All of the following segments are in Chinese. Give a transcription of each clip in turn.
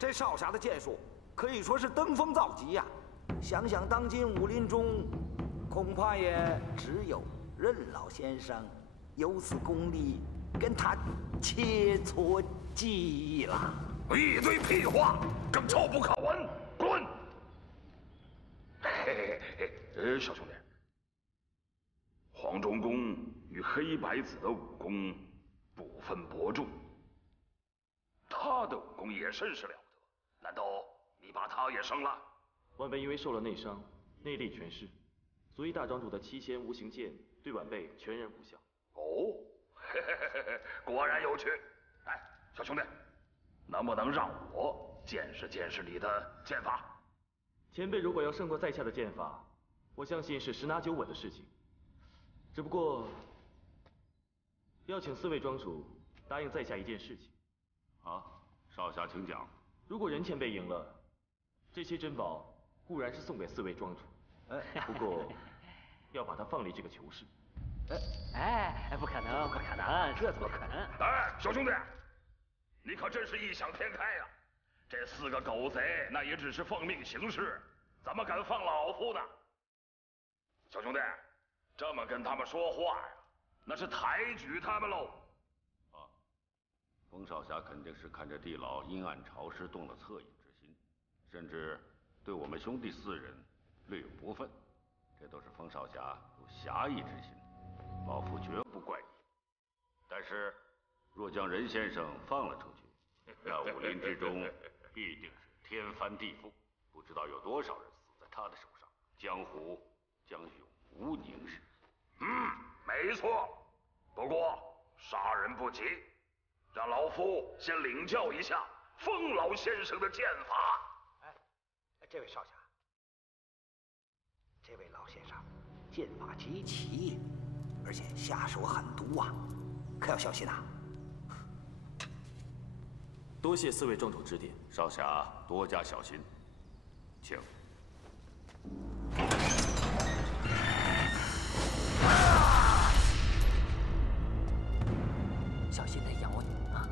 这少侠的剑术可以说是登峰造极呀！想想当今武林中，恐怕也只有任老先生有此功力，跟他切磋技艺了。一堆屁话，更臭不可闻，滚！小兄弟，黄忠公与黑白子的武功不分伯仲，他的武功也甚是了得。难道你把他也升了？晚辈因为受了内伤，内力全失，所以大庄主的七仙无形剑对晚辈全然无效。哦，果然有趣。哎，小兄弟，能不能让我见识见识你的剑法？前辈如果要胜过在下的剑法，我相信是十拿九稳的事情。只不过要请4位庄主答应在下一件事情。啊，少侠请讲。如果任前辈赢了，这些珍宝固然是送给4位庄主，不过要把它放离这个囚室。不可能，不可能，这怎么可能？哎，小兄弟，你可真是异想天开呀！这4个狗贼那也只是奉命行事，怎么敢放老夫呢？小兄弟，这么跟他们说话呀，那是抬举他们喽。啊，风少侠肯定是看着地老阴暗潮湿动了恻隐之心，甚至对我们兄弟4人略有不忿，这都是风少侠有侠义之心，老夫绝不怪你。但是，若将任先生放了出去，那武林之中必定是天翻地覆，不知道有多少人死在他的手上，江湖将永无宁日。没错。不过杀人不急，让老夫先领教一下风老先生的剑法。这位少侠，这位老先生剑法极奇，而且下手狠毒啊，可要小心啊！多谢4位庄主指点，少侠多加小心，请。小心他咬你啊！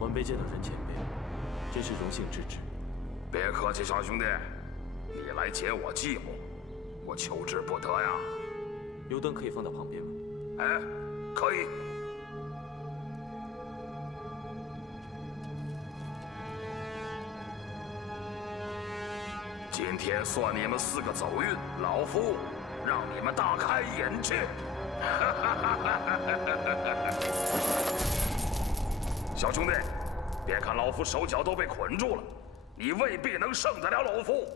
晚辈见到任前辈，真是荣幸之至。别客气，小兄弟，你来解我寂寞，我求之不得呀。油灯可以放到旁边吗？哎，可以。今天算你们4个走运，老夫让你们大开眼界。小兄弟，别看老夫手脚都被捆住了，你未必能胜得了老夫。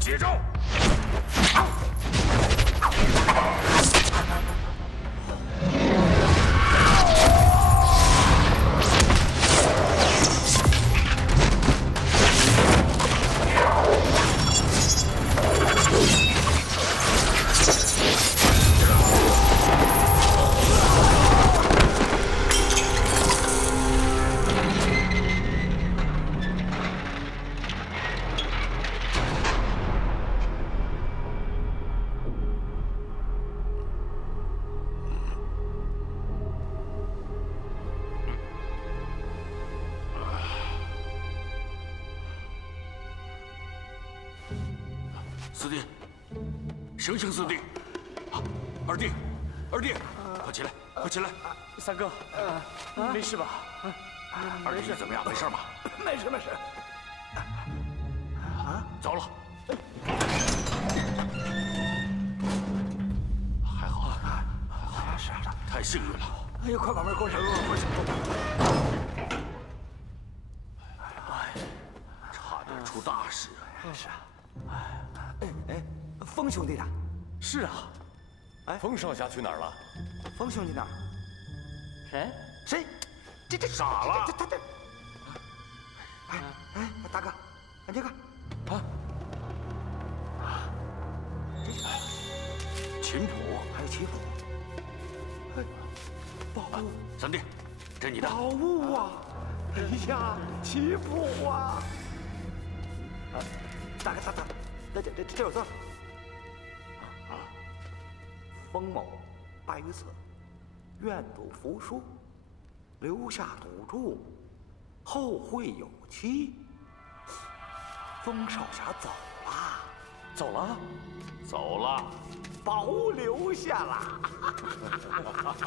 接招！四弟，醒醒，四弟！啊，二弟，快起来，快起来！三哥，没事吧？二弟你怎么样？没事吧？没事。糟了！还好，是啊，太幸运了！哎呦，快把门关上！差点出大事啊！是啊。风兄弟呢？是啊，风少侠去哪儿了？风兄弟呢？谁？这傻了！大哥，这个琴谱，还有棋谱，宝物，三弟，这你的宝物啊！哎呀，棋谱啊！大哥，这有字。冯某败于此，愿赌服输，留下赌注，后会有期。风少侠走了，走了，走了，保留下了。走。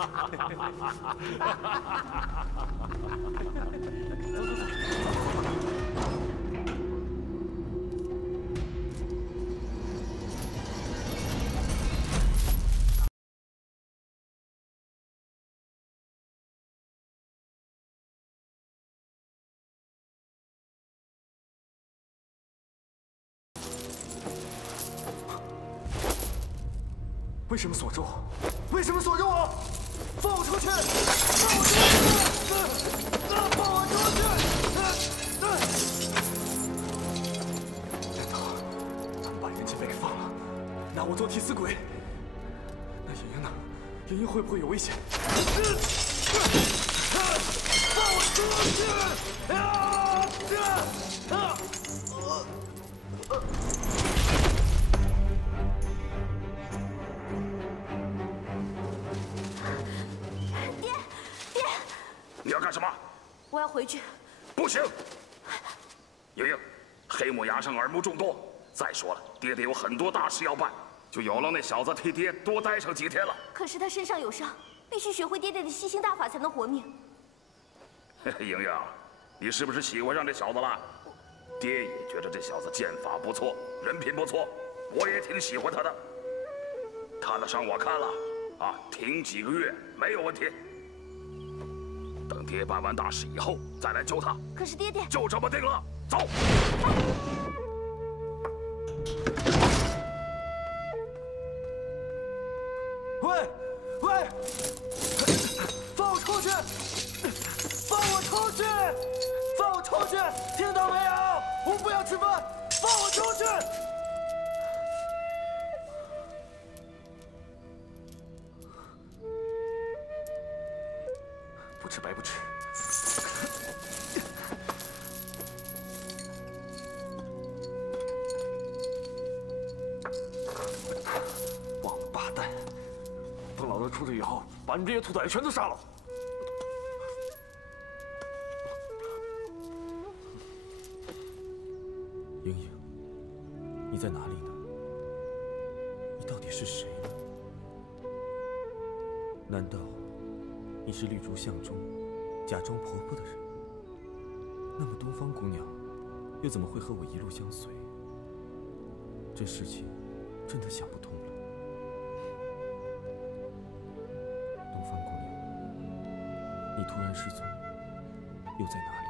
为什么锁住？为什么锁住我？放我出去！放我出去！难道他们把任前辈给放了，拿我做替死鬼？那莹莹呢？莹莹会不会有危险？放我出去！你要干什么？我要回去。不行，莹莹，黑木崖上耳目众多。再说了，爹爹有很多大事要办，就有劳那小子替爹多待上几天了。可是他身上有伤，必须学会爹爹的吸星大法才能活命。莹莹，你是不是喜欢上这小子了？爹也觉得这小子剑法不错，人品不错，我也挺喜欢他的。他的伤我看了，停几个月没有问题。等爹办完大事以后再来救他。可是爹爹，就这么定了，走。喂，放我出去！放我出去！放我出去！听到没有？我不要吃饭！放我出去！不吃白不吃。王八蛋！等老子出去以后，把你这些兔崽子全都杀了！莹莹，你在哪里呢？你到底是谁呢？难道你是绿竹巷中假装婆婆的人？那么东方姑娘又怎么会和我一路相随？这事情真的想不通了。东方姑娘，你突然失踪，又在哪里？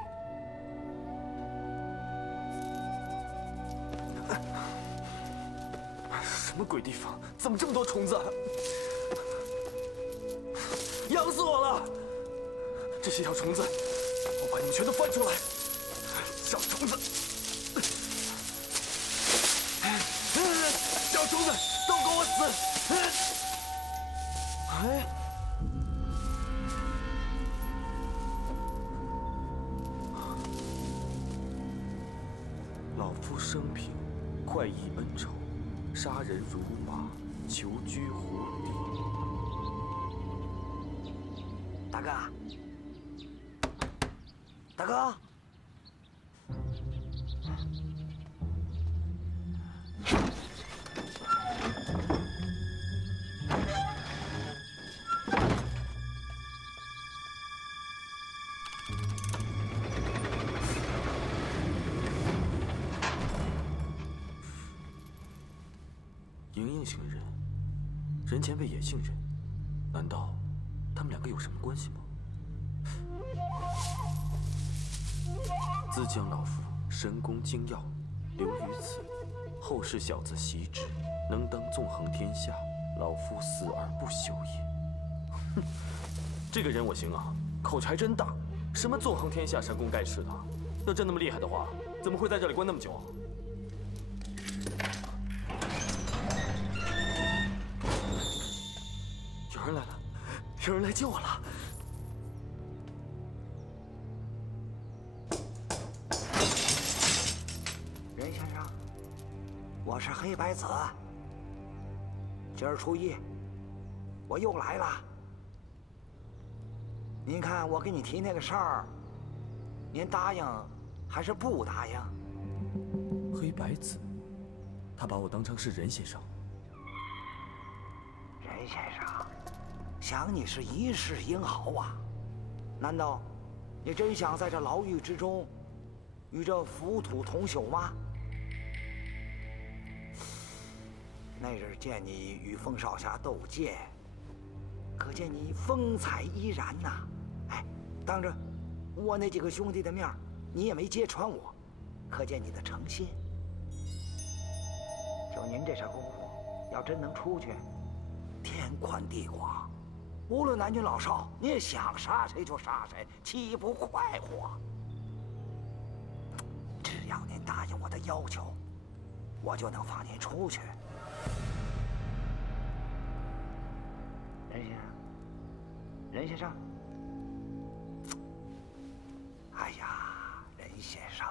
什么鬼地方？怎么这么多虫子？痒死我了！这些小虫子，我把你们全都翻出来！小虫子，小虫子，都给我死！哎，老夫生平快意恩仇。杀人如麻，囚居火地。大哥，大哥，莹莹姓任，任前辈也姓任，难道他们两个有什么关系吗？自将老夫神功精要留于此，后世小子习之，能当纵横天下，老夫死而不朽也。哼，这个人我行啊，口才真大，什么纵横天下、神功盖世的，要真那么厉害的话，怎么会在这里关那么久啊？有人来了，有人来救我了！任先生，我是黑白子。今儿初一，我又来了。您看我给你提那个事儿，您答应还是不答应？黑白子，他把我当成是任先生。任先生，想你是一世英豪啊，难道你真想在这牢狱之中与这浮屠同朽吗？那日见你与风少侠斗剑，可见你风采依然呐。哎，当着我那几个兄弟的面，你也没揭穿我，可见你的诚心。就您这身功夫，要真能出去，天宽地广，无论男女老少，你也想杀谁就杀谁，岂不快活？只要您答应我的要求，我就能放您出去。任先生，哎呀，任先生，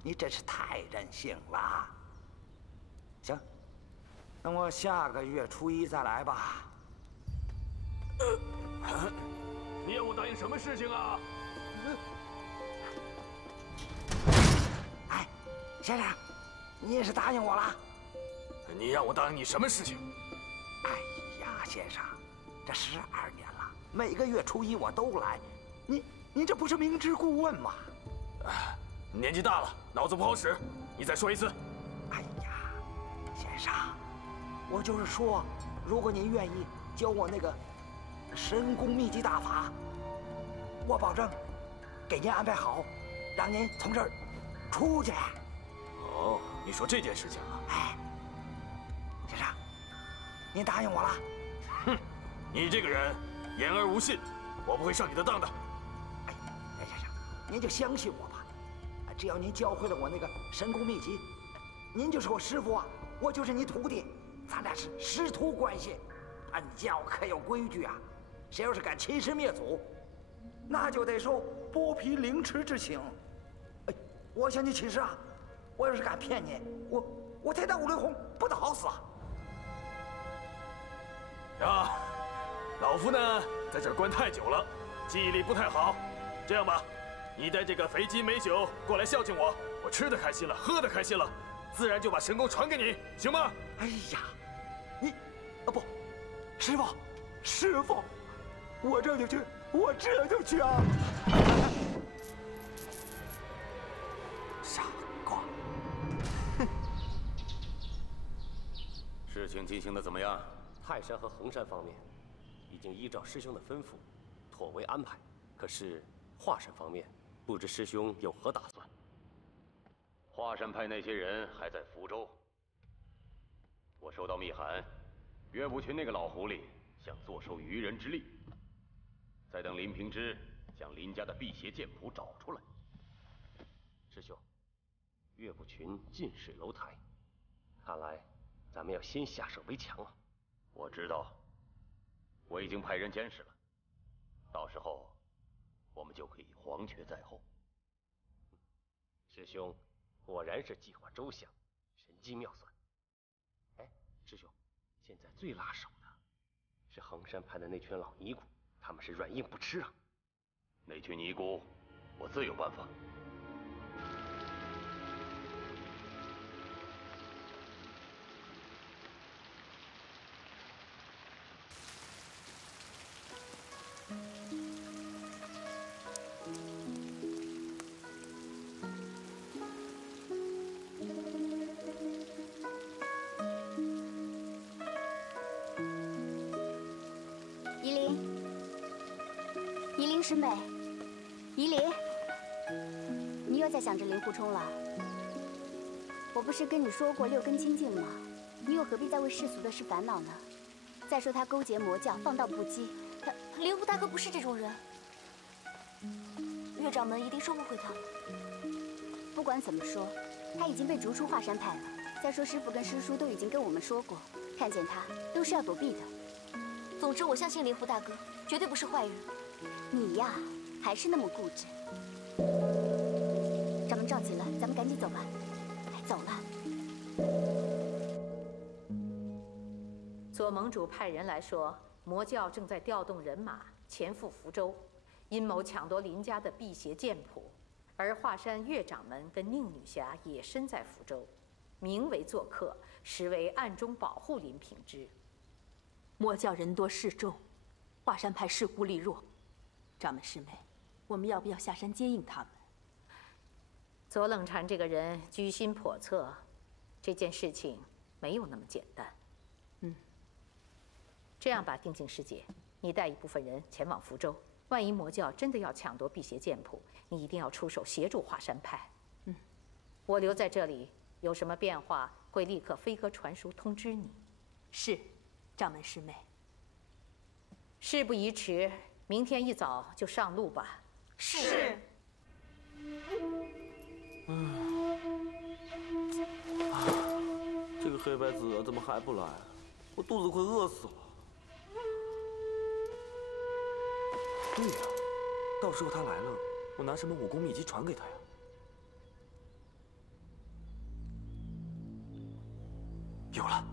你真是太任性了。行，那我下个月初一再来吧。你要我答应什么事情啊？哎，先生，你也是答应我了。你让我答应你什么事情？哎呀，先生，这12年了，每个月初一我都来，您这不是明知故问吗？年纪大了，脑子不好使，你再说一次。哎呀，先生，我就是说，如果您愿意教我那个神功秘籍大法，我保证给您安排好，让您从这儿出去。哦，你说这件事情啊？哎，先生，您答应我了。哼，你这个人言而无信，我不会上你的当的。哎，任先生，您就相信我吧，只要您教会了我那个神功秘籍，您就是我师傅啊，我就是您徒弟，咱俩是师徒关系。按教可有规矩啊，谁要是敢欺师灭祖，那就得受剥皮凌迟之刑。哎，我向你起誓啊，我要是敢骗你，我天打五雷轰，不得好死啊！呀，老夫呢在这儿关太久了，记忆力不太好。这样吧，你带这个肥鸡美酒过来孝敬我，我吃的开心了，喝的开心了，自然就把神功传给你，行吗？哎呀，你啊不，师傅，我这就去啊！傻瓜！事情进行的怎么样？泰山和衡山方面已经依照师兄的吩咐妥为安排，可是华山方面不知师兄有何打算？华山派那些人还在福州，我收到密函，岳不群那个老狐狸想坐收渔人之利，再等林平之将林家的辟邪剑谱找出来。师兄，岳不群近水楼台，看来咱们要先下手为强啊！我知道，我已经派人监视了，到时候我们就可以黄雀在后。师兄果然是计划周详，神机妙算。哎，师兄，现在最辣手的是衡山派的那群老尼姑，他们是软硬不吃啊。那群尼姑，我自有办法。夷陵师妹，夷陵，你又在想着令狐冲了？我不是跟你说过6根清净吗？你又何必再为世俗的事烦恼呢？再说他勾结魔教，放荡不羁，令狐大哥不是这种人，岳掌门一定是误会他了。不管怎么说，他已经被逐出华山派了。再说师父跟师叔都已经跟我们说过，看见他都是要躲避的。总之，我相信令狐大哥绝对不是坏人。你呀，还是那么固执。掌门召集了，咱们赶紧走吧。走了。左盟主派人来说，魔教正在调动人马前赴福州，阴谋抢夺林家的辟邪剑谱。而华山岳掌门跟宁女侠也身在福州，名为做客，实为暗中保护林平之。魔教人多势众，华山派势孤力弱。掌门师妹，我们要不要下山接应他们？左冷禅这个人居心叵测，这件事情没有那么简单。这样吧，定静师姐，你带一部分人前往福州。万一魔教真的要抢夺辟邪剑谱，你一定要出手协助华山派。我留在这里，有什么变化会立刻飞鸽传书通知你。是，掌门师妹。事不宜迟，明天一早就上路吧。是。这个黑白子怎么还不来？我肚子快饿死了。对呀，到时候他来了，我拿什么武功秘籍传给他呀？有了，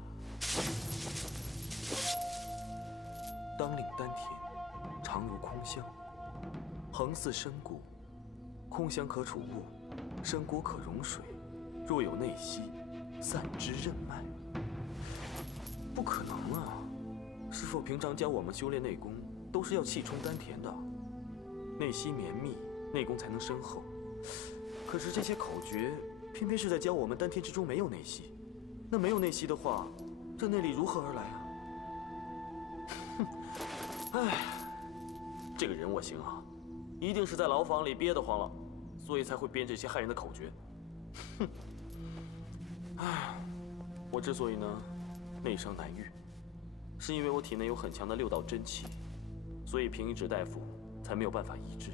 当令丹田，常如空香，横似深谷，空香可储物，深锅可容水。若有内息，散之任脉。不可能啊！师父平常教我们修炼内功，都是要气冲丹田的，内息绵密，内功才能深厚。可是这些口诀，偏偏是在教我们丹田之中没有内息。那没有内息的话，这内力如何而来啊？哼！哎，这个人我行啊，一定是在牢房里憋得慌了，所以才会编这些害人的口诀。哼！哎，我之所以呢内伤难愈，是因为我体内有很强的6道真气，所以平一指大夫才没有办法医治。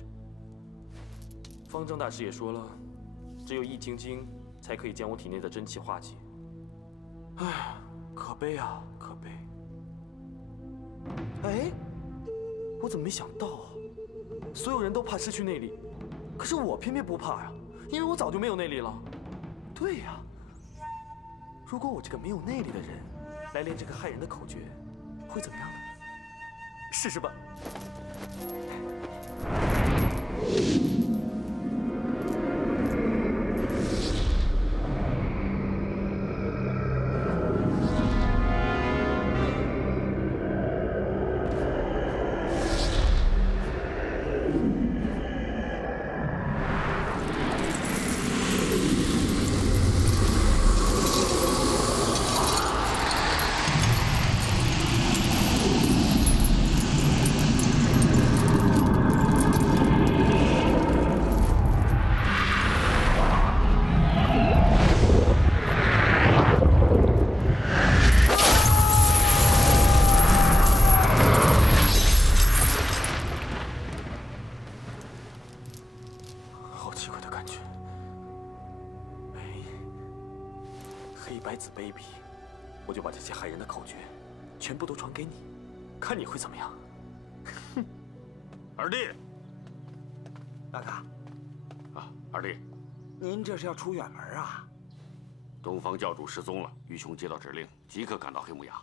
方丈大师也说了，只有易筋经才可以将我体内的真气化解。哎，可悲啊，可悲！哎，我怎么没想到啊？所有人都怕失去内力，可是我偏偏不怕呀，因为我早就没有内力了。对呀，如果我这个没有内力的人来练这个害人的口诀，会怎么样呢？试试吧。我就把这些害人的口诀全部都传给你，看你会怎么样。哼，二弟，大哥，啊，二弟，您这是要出远门啊？东方教主失踪了，愚兄接到指令，即刻赶到黑木崖。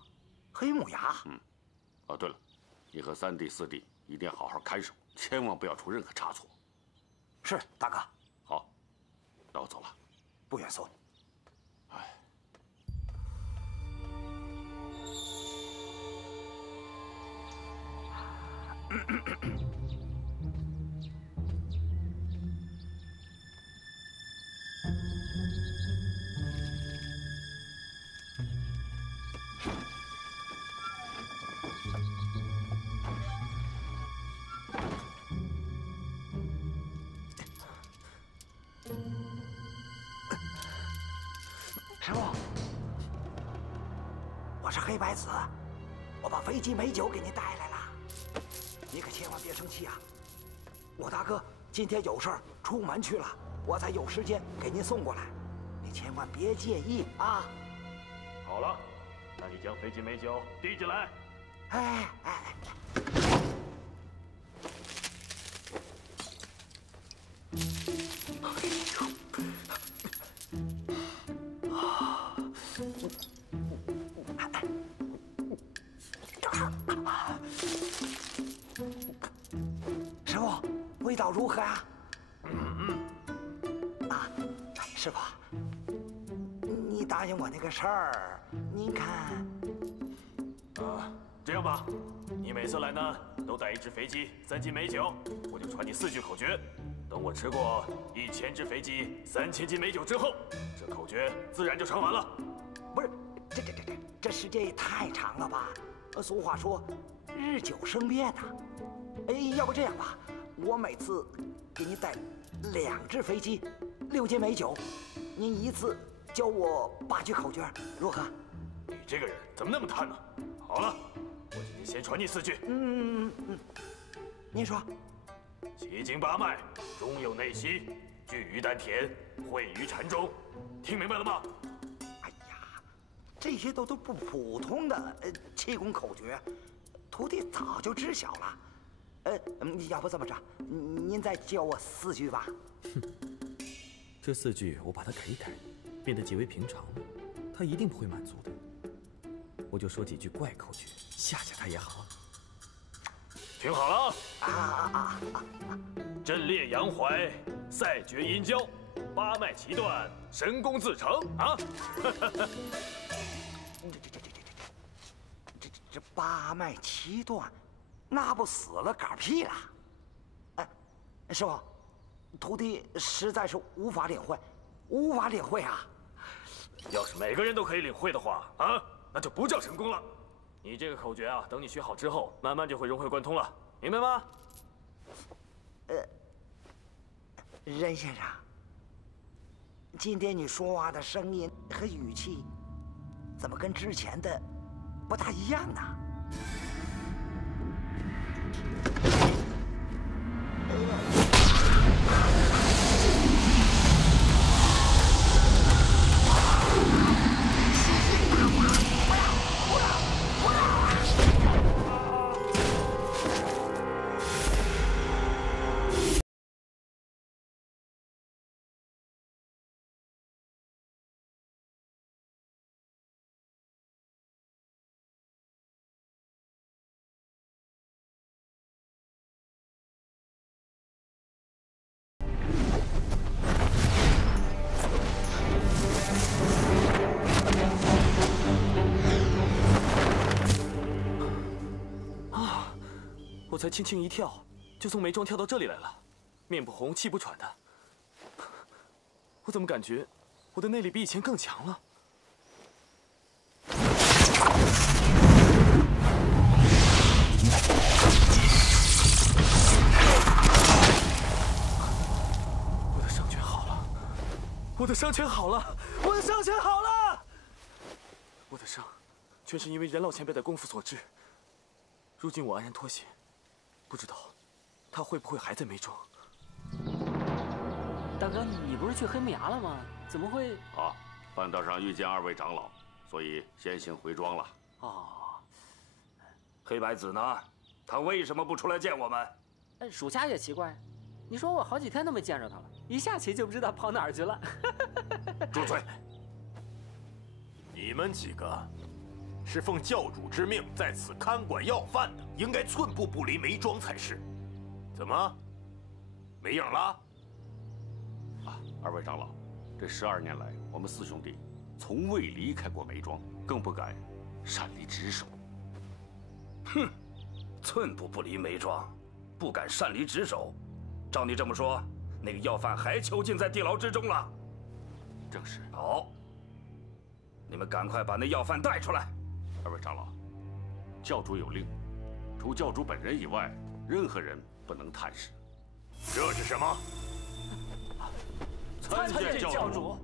黑木崖？哦，对了，你和3弟、4弟一定要好好看守，千万不要出任何差错。是，大哥。好，那我走了。不远送。师傅，我是黑白子，我把飞机美酒给您带来了，你可千万别生气啊！我大哥今天有事儿出门去了，我才有时间给您送过来，你千万别介意啊！好了，那你将飞机美酒递进来。哎。道如何呀？啊，师傅，你答应我那个事儿，您看。这样吧，你每次来呢都带1只肥鸡，3斤美酒，我就传你4句口诀。等我吃过1000只肥鸡，3000斤美酒之后，这口诀自然就传完了。不是，这时间也太长了吧？俗话说，日久生变呐。哎，要不这样吧，我每次给您带2只肥鸡，6斤美酒，您一次教我8句口诀，如何？你这个人怎么那么贪呢？好了，我今天先传你4句。您说。7经8脉，中有内息，聚于丹田，汇于禅中，听明白了吗？哎呀，这些都不普通的气功口诀，徒弟早就知晓了。要不这么着，您再教我4句吧。这4句我把它改一改，变得极为平常了，他一定不会满足的。我就说几句怪口诀，吓吓他也好。听好了啊！震裂阳怀，赛绝阴交，8脉齐断，神功自成啊！这8脉齐断，那不死了嗝屁了？哎，师傅，徒弟实在是无法领会啊！要是每个人都可以领会的话啊，那就不叫神功了。你这个口诀啊，等你学好之后，慢慢就会融会贯通了，明白吗？任先生，今天你说话的声音和语气，怎么跟之前的不大一样呢？我才轻轻一跳，就从眉庄跳到这里来了，面不红气不喘的。我怎么感觉我的内力比以前更强了？我的伤全好了，我的伤全好了，我的伤全好了！我的伤，全是因为任老前辈的功夫所致。如今我安然脱险。不知道，他会不会还在眉庄？大哥，你不是去黑木崖了吗？怎么会？啊，半道上遇见2位长老，所以先行回庄了。哦，黑白子呢？他为什么不出来见我们？属下也奇怪，你说我好几天都没见着他了，一下棋就不知道跑哪儿去了。住嘴！你们几个是奉教主之命在此看管要饭的，应该寸步不离眉庄才是。怎么，没影了？啊，2位长老，这12年来，我们4兄弟从未离开过眉庄，更不敢擅离职守。哼，寸步不离眉庄，不敢擅离职守。照你这么说，那个要饭还囚禁在地牢之中了？正是。好，你们赶快把那要饭带出来。2位长老，教主有令，除教主本人以外，任何人不能探视。这是什么？参见教主。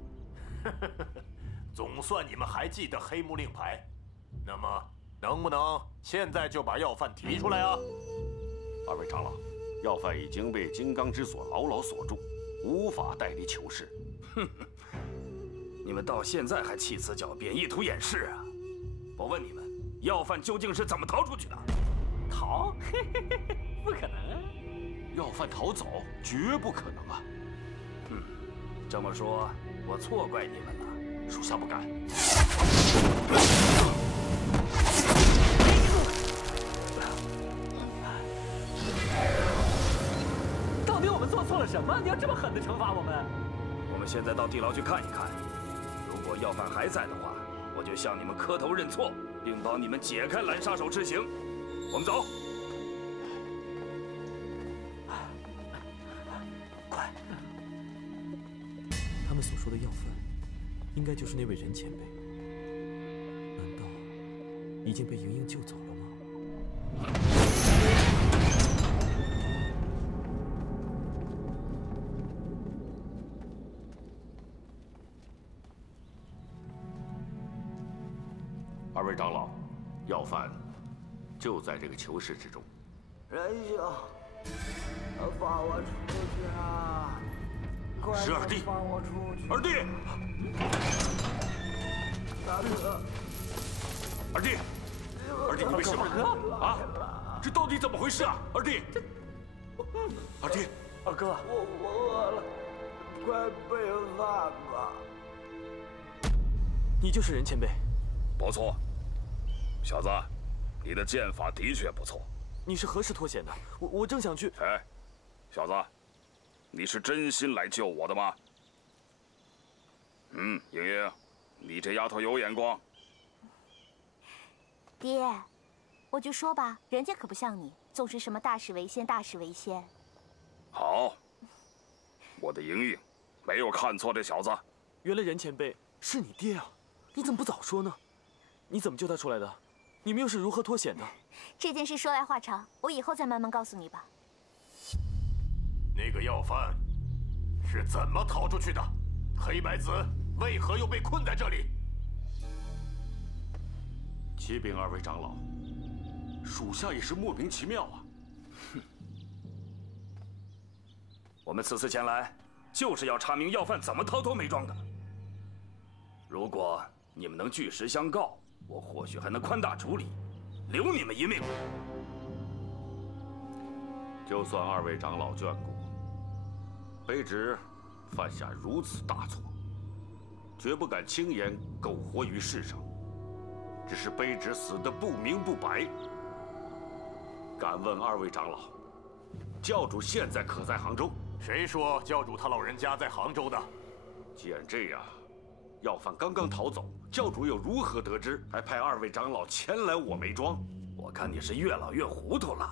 总算你们还记得黑木令牌，那么能不能现在就把要饭提出来啊？2位长老，要饭已经被金刚之锁牢牢锁住，无法带离囚室。哼，你们到现在还弃词狡辩，意图掩饰啊！我问你们，要饭究竟是怎么逃出去的？逃？不可能啊！要饭逃走，绝不可能啊！这么说，我错怪你们了。属下不敢。到底我们做错了什么？你要这么狠的惩罚我们？我们现在到地牢去看一看，如果要犯还在的话，我就向你们磕头认错，并帮你们解开蓝杀手之刑。我们走。快！他们所说的要犯，应该就是那位任前辈。难道已经被莹莹救走了吗？ 二位长老，要犯就在这个囚室之中。仁兄，放我出去啊！快是二弟，放我出去！二弟，大哥，二弟，二弟，你没事吧？啊，这到底怎么回事啊？二弟，二弟，二哥，我饿了，快备饭吧。你就是任前辈。 不错，小子，你的剑法的确不错。你是何时脱险的？我正想去。哎，小子，你是真心来救我的吗？莹莹，你这丫头有眼光。爹，我就说吧，人家可不像你，总是什么大事为先，大事为先。好，我的莹莹，没有看错这小子。原来任前辈是你爹啊！你怎么不早说呢？ 你怎么救他出来的？你们又是如何脱险的？这件事说来话长，我以后再慢慢告诉你吧。那个要犯是怎么逃出去的？黑白子为何又被困在这里？启禀二位长老，属下也是莫名其妙啊！哼，我们此次前来，就是要查明要犯怎么逃脱梅庄的。如果你们能据实相告， 我或许还能宽大处理，留你们一命。就算二位长老眷顾，卑职犯下如此大错，绝不敢轻言苟活于世上。只是卑职死得不明不白。敢问二位长老，教主现在可在杭州？谁说教主他老人家在杭州的？既然这样，要犯刚刚逃走。 教主又如何得知，还派二位长老前来我梅庄？我看你是越老越糊涂了。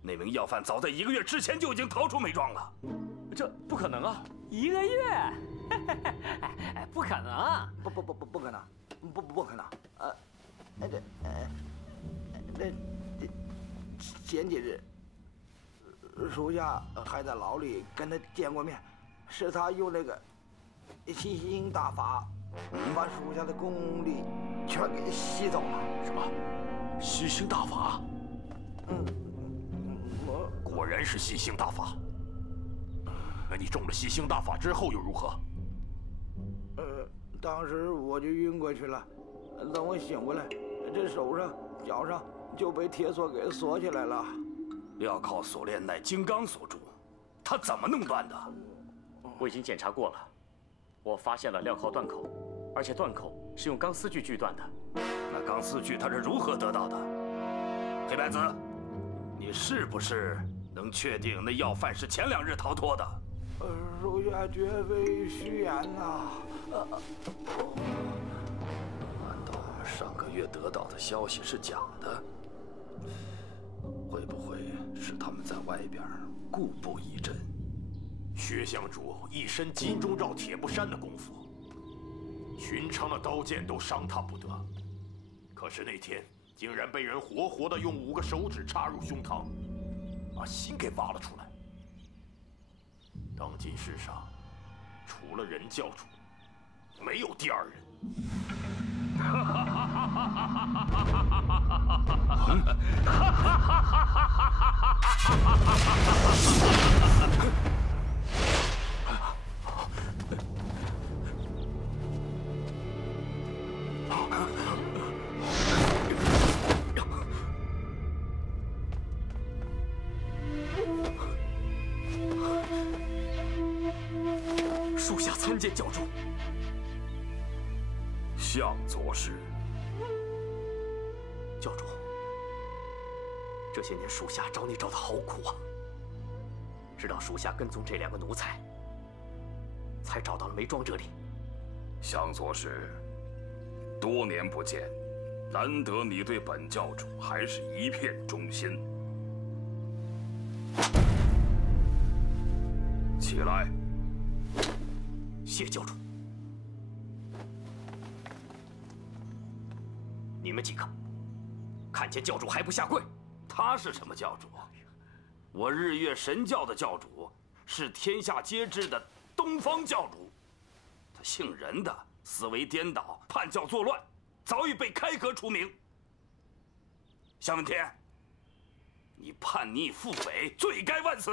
那名要犯早在1个月之前就已经逃出梅庄了，这不可能啊！1个月？不可能！不可能！不可能！前几日，属下还在牢里跟他见过面，是他用那个吸星大法。 把属下的功力全给吸走了。什么？吸星大法？果然是吸星大法。那你中了吸星大法之后又如何？当时我就晕过去了，等我醒过来，这手上、脚上就被铁锁给锁起来了。镣铐锁链乃金刚锁住，他怎么弄断的？我已经检查过了。 我发现了镣铐断口，而且断口是用钢丝锯锯断的。那钢丝锯他是如何得到的？黑白子，你是不是能确定那要犯是前2日逃脱的？属下绝非虚言呐。难道上个月得到的消息是假的？会不会是他们在外边故布疑阵？ 薛乡主一身金钟罩铁布衫的功夫，寻常的刀剑都伤他不得。可是那天竟然被人活活的用5个手指插入胸膛，把心给挖了出来。当今世上，除了任教主，没有第2人。属下参见教主。向左使。教主，这些年属下找你找的好苦啊。直到属下跟踪这2个奴才，才找到了梅庄这里。向左使，多年不见，难得你对本教主还是一片忠心。起来。谢教主。你们几个看见教主还不下跪？他是什么教主？我日月神教的教主是天下皆知的东方教主。他姓任的，思维颠倒，叛教作乱，早已被开革除名。向问天，你叛逆腹诽，罪该万死！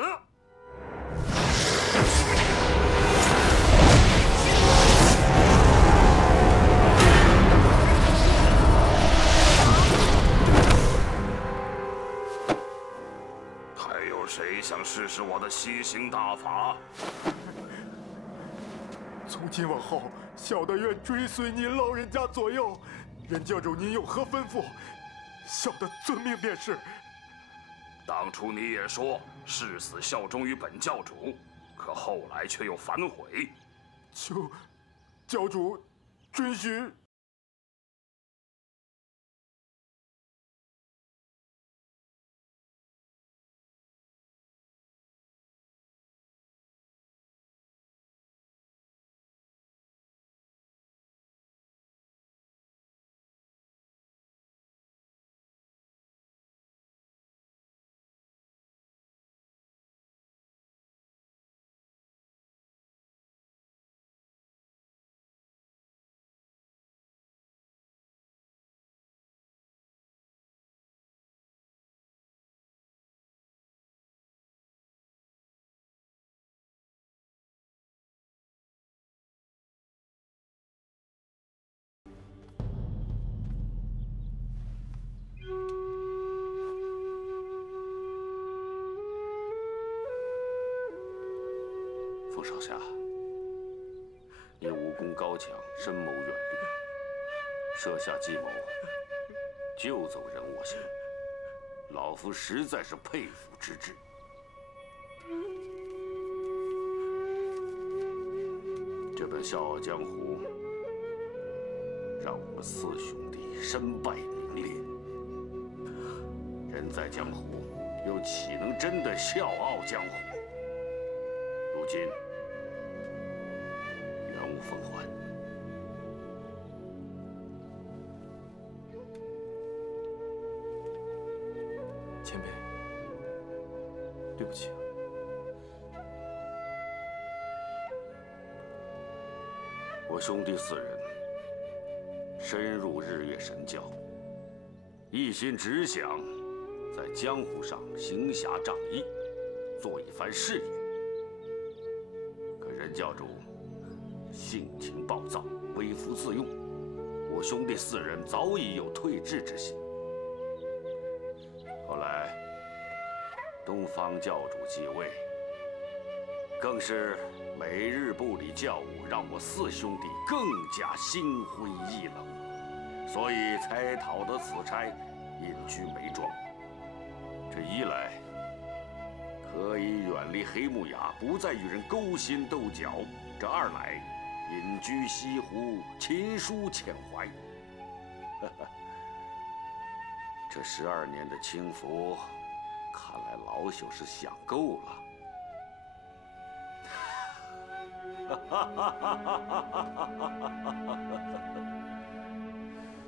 还有谁想试试我的西行大法？从今往后，小的愿追随您老人家左右。任教主您有何吩咐，小的遵命便是。当初你也说誓死效忠于本教主，可后来却又反悔。求教主准许。冯少侠，你武功高强，深谋远虑，设下计谋，救走任我行，老夫实在是佩服之至。这本《笑傲江湖》让我们4兄弟身败名裂，人在江湖，又岂能真的笑傲江湖？如今原无奉还。前辈，对不起啊。我兄弟4人深入日月神教，一心只想在江湖上行侠仗义，做一番事业。可任教主性情暴躁，微服自用，我兄弟4人早已有退志之心。后来东方教主继位，更是每日不理教务，让我4兄弟更加心灰意冷，所以才讨得此差，隐居梅庄。这一来，可以远离黑木崖，不再与人勾心斗角；这二来，隐居西湖，琴书遣怀。这12年的轻浮，看来老朽是想够了。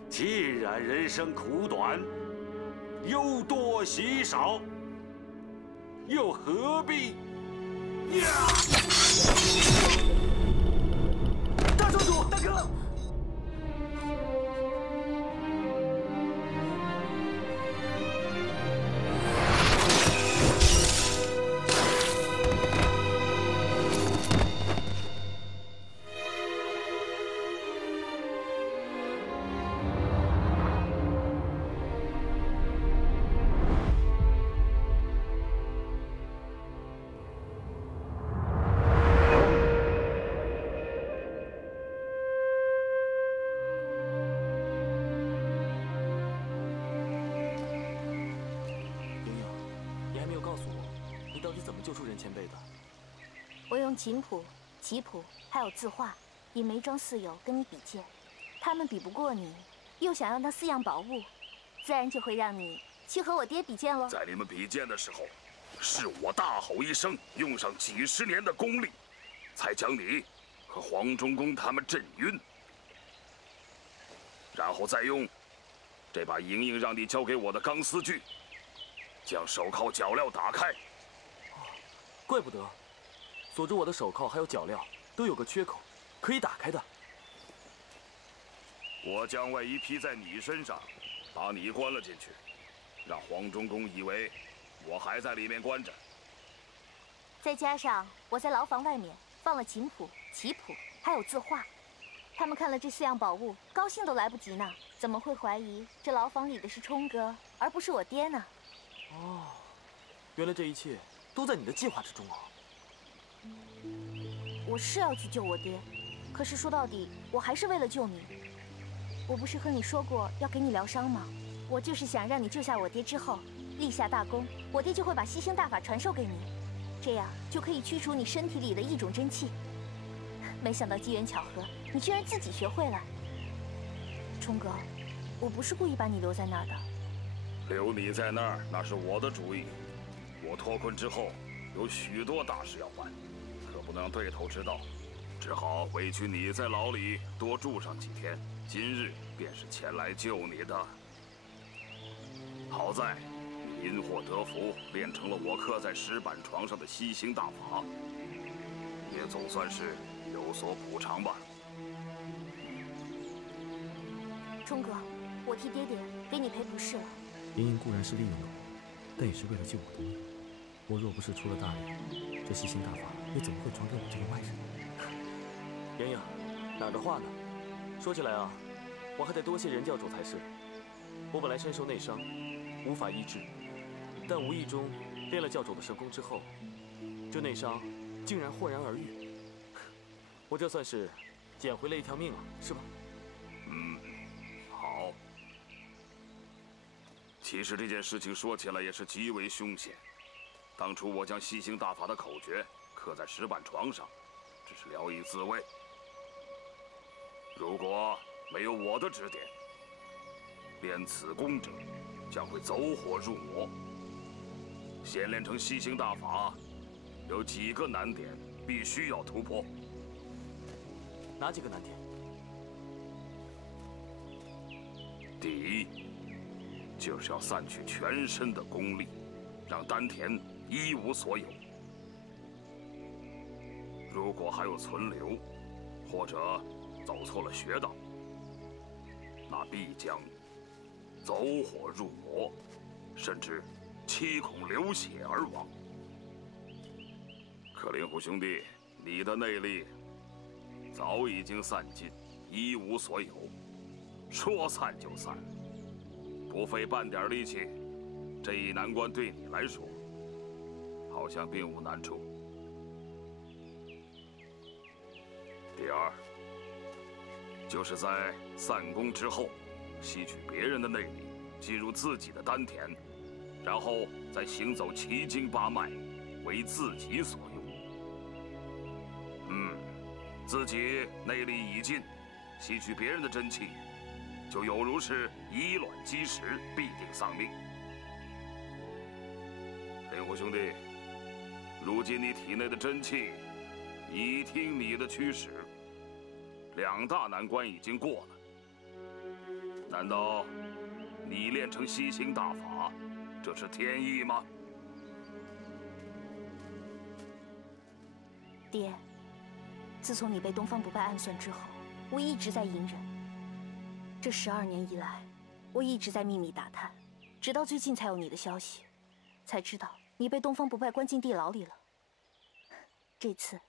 既然人生苦短，忧多喜少，又何必？大庄主，大哥。底怎么救出任前辈的？我用琴谱、棋谱还有字画，以梅庄四友跟你比剑，他们比不过你，又想要那4样宝物，自然就会让你去和我爹比剑喽。在你们比剑的时候，是我大吼一声，用上几十年的功力，才将你和黄忠公他们震晕，然后再用这把莹莹让你交给我的钢丝锯，将手铐脚镣打开。怪不得，锁住我的手铐还有脚镣都有个缺口，可以打开的。我将外衣披在你身上，把你关了进去，让黄忠公以为我还在里面关着。再加上我在牢房外面放了琴谱、棋谱还有字画，他们看了这4样宝物，高兴都来不及呢，怎么会怀疑这牢房里的是冲哥，而不是我爹呢？哦，原来这一切都在你的计划之中啊！我是要去救我爹，可是说到底，我还是为了救你。我不是和你说过要给你疗伤吗？我就是想让你救下我爹之后，立下大功，我爹就会把吸星大法传授给你，这样就可以驱除你身体里的异种真气。没想到机缘巧合，你居然自己学会了。冲哥，我不是故意把你留在那儿的。留你在那儿，那是我的主意。我脱困之后，有许多大事要办，可不能让对头知道，只好委屈你在牢里多住上几天。今日便是前来救你的。好在你因祸得福，练成了我刻在石板床上的吸星大法，也总算是有所补偿吧。冲哥，我替爹爹给你赔不是了。莹莹固然是利用了我，但也是为了救我的命。我若不是出了大力，这吸星大法又怎么会传给我这个外人？莹莹，哪儿的话呢？说起来啊，我还得多谢任教主才是。我本来身受内伤，无法医治，但无意中练了教主的神功之后，这内伤竟然豁然而愈。我这算是捡回了一条命啊，是吧？嗯，好。其实这件事情说起来也是极为凶险。当初我将吸星大法的口诀刻在石板床上，只是聊以自慰。如果没有我的指点，练此功者将会走火入魔。先练成吸星大法，有几个难点必须要突破。哪几个难点？第一，就是要散去全身的功力，让丹田一无所有。如果还有存留，或者走错了穴道，那必将走火入魔，甚至七孔流血而亡。可令狐兄弟，你的内力早已经散尽，一无所有，说散就散，不费半点力气，这一难关对你来说，好像并无难处。第二，就是在散功之后，吸取别人的内力，进入自己的丹田，然后再行走奇经八脉，为自己所用。自己内力已尽，吸取别人的真气，就有如是以卵击石，必定丧命。令狐兄弟，如今你体内的真气已听你的驱使，两大难关已经过了。难道你练成吸星大法，这是天意吗？爹，自从你被东方不败暗算之后，我一直在隐忍。这12年以来，我一直在秘密打探，直到最近才有你的消息，才知道你被东方不败关进地牢里了。这次，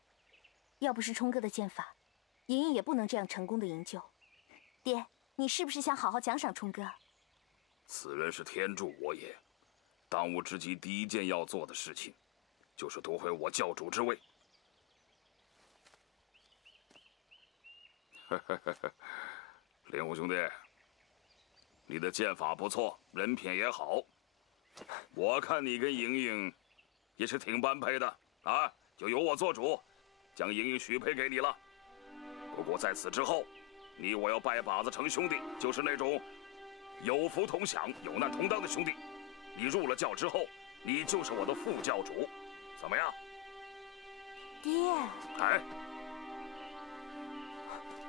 要不是冲哥的剑法，莹莹也不能这样成功的营救。爹，你是不是想好好奖赏冲哥？此人是天助我也，当务之急第一件要做的事情，就是夺回我教主之位。令狐兄弟，你的剑法不错，人品也好。我看你跟莹莹也是挺般配的啊，就由我做主，将莹莹许配给你了。不过在此之后，你我要拜把子成兄弟，就是那种有福同享、有难同当的兄弟。你入了教之后，你就是我的副教主，怎么样？爹。哎，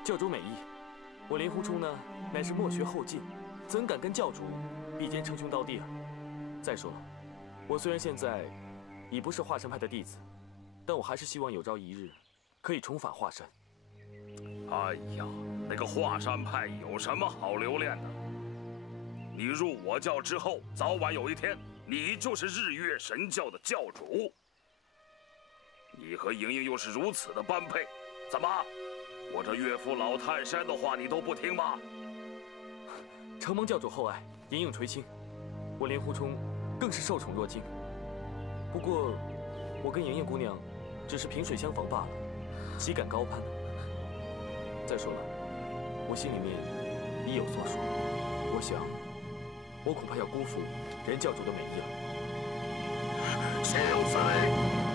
教主美意。我令狐冲呢，乃是没学后进，怎敢跟教主比肩称兄道弟啊？再说了，我虽然现在已不是华山派的弟子，但我还是希望有朝一日可以重返华山。哎呀，那个华山派有什么好留恋的？你入我教之后，早晚有一天，你就是日月神教的教主。你和莹莹又是如此的般配，怎么？我这岳父老泰山的话你都不听吗？承蒙教主厚爱，莹莹垂青，我令狐冲更是受宠若惊。不过，我跟莹莹姑娘只是萍水相逢罢了，岂敢高攀呢？再说了，我心里面已有所属，我想，我恐怕要辜负人教主的美意了。休嘴！